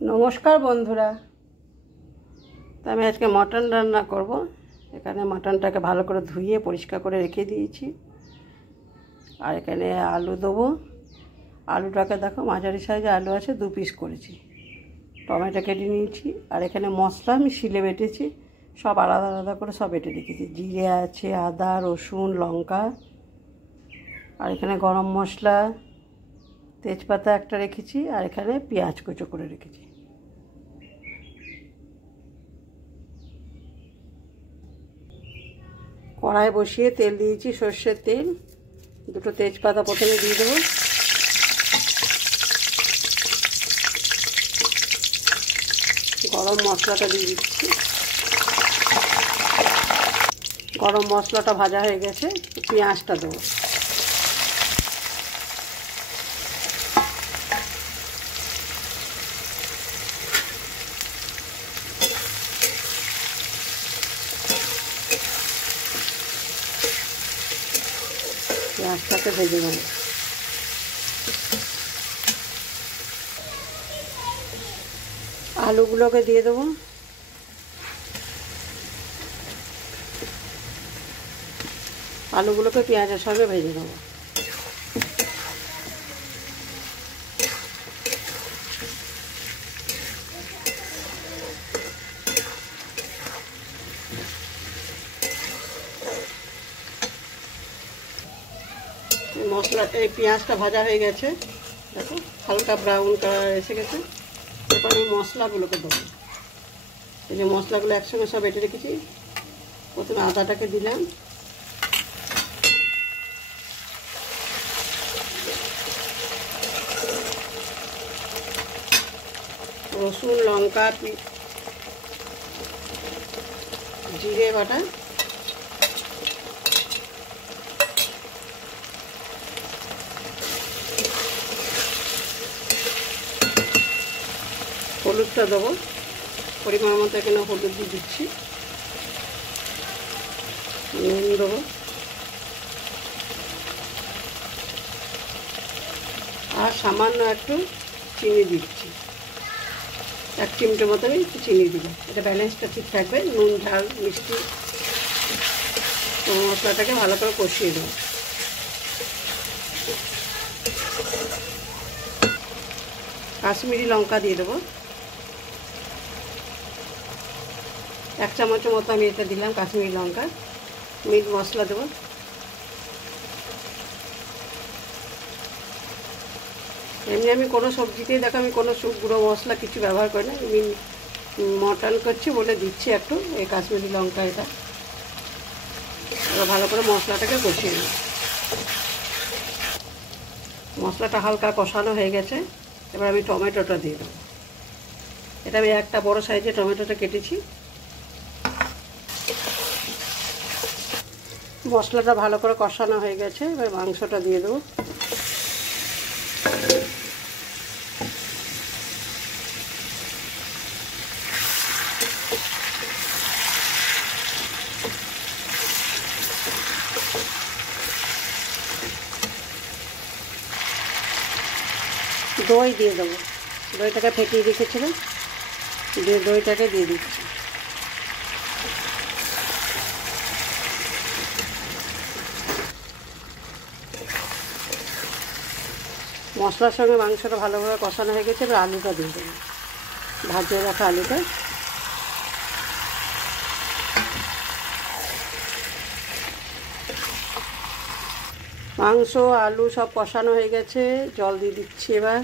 নমস্কার বন্ধুরা। তো আমি আজকে মটন রান্না করব। এখানে মটনটাকে ভালো করে ধুয়ে পরিষ্কার করে রেখে দিয়েছি। আর এখানে আলু দেবো। আলুটাকে দেখো মাঝারি সাইজে আলু আছে, 2 পিস করেছি। টমেটো কেটে নিয়েছি। আর এখানে মশলা আমি শিলে বেটেছি, সব আলাদা আলাদা করে সব বেটে রেখেছি। জিরে আছে, আদা, রসুন, লঙ্কা। আর এখানে গরম মশলা, তেজপাতা একটা রেখেছি। আর এখানে পেঁয়াজ কুচো করে রেখেছি। কড়াই বসিয়ে তেল দিয়েছি, সর্ষের তেল। 2টো তেজপাতা প্রথমে দিয়ে দেবো। গরম মশলাটা দিয়ে দিচ্ছি। গরম মশলাটা ভাজা হয়ে গেছে, পেঁয়াজটা দেবো। পেঁয়াজটাকে ভেজে নেব। আলুগুলোকে দিয়ে দেবো। আলুগুলোকে পেঁয়াজের সঙ্গে ভেজে নেব। মশলা এই পেঁয়াজটা ভাজা হয়ে গেছে, দেখো হালকা ব্রাউন কালার এসে গেছে। এরপর আমি মশলাগুলোকে দেবো। এই যে মশলাগুলো একসঙ্গে সব বেটে রেখেছি। প্রথমে আদাটাকে দিলাম, রসুন, লঙ্কা, জিরে বাটা, হলুদটা দেবো পরিমাণ মতো। এখানে হলুদ দিয়ে দিচ্ছি। নুন দেবো। আর সামান্য একটু চিনি দিচ্ছি, 1 চিমটে মতন একটু চিনি দিব। এটা ব্যালেন্সটা ঠিক থাকবে, নুন, ঝাল, মিষ্টি। মশলাটাকে ভালো করে কষিয়ে দেবো। কাশ্মীরি লঙ্কা দিয়ে দেবো, 1 চামচের মতো আমি এটা দিলাম কাশ্মীরি লঙ্কা। মিট মশলা দেবো। এমনি আমি কোনো সবজিতেই দেখো আমি কোনো গুঁড়ো মশলা কিছু ব্যবহার করি না। আমি মটন করছি বলে দিচ্ছি একটু এই কাশ্মীরি লঙ্কা। এটা এবার ভালো করে মশলাটাকে কষিয়ে নেব। মশলাটা হালকা কষানো হয়ে গেছে। এবার আমি টমেটোটা দিয়ে দেবো। এটা আমি একটা বড় সাইজে টমেটোটা কেটেছি। মশলাটা ভালো করে কষানো হয়ে গেছে, এবার মাংসটা দিয়ে দেবো। দই দিয়ে দেবো। দইটাকে ফেটিয়ে রেখেছিলাম, দিয়ে দইটাকে দিয়ে দিচ্ছি। মশলার সঙ্গে মাংসটা ভালোভাবে কষানো হয়ে গেছে। এবার আলুটা দিয়ে দেবো, ভাজিয়ে রাখা আলুটা। মাংস, আলু সব কষানো হয়ে গেছে, জল দিয়ে দিচ্ছি এবার।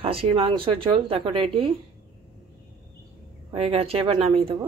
খাসির মাংসর ঝোল দেখো রেডি হয়ে গেছে, এবার নামিয়ে দেবো।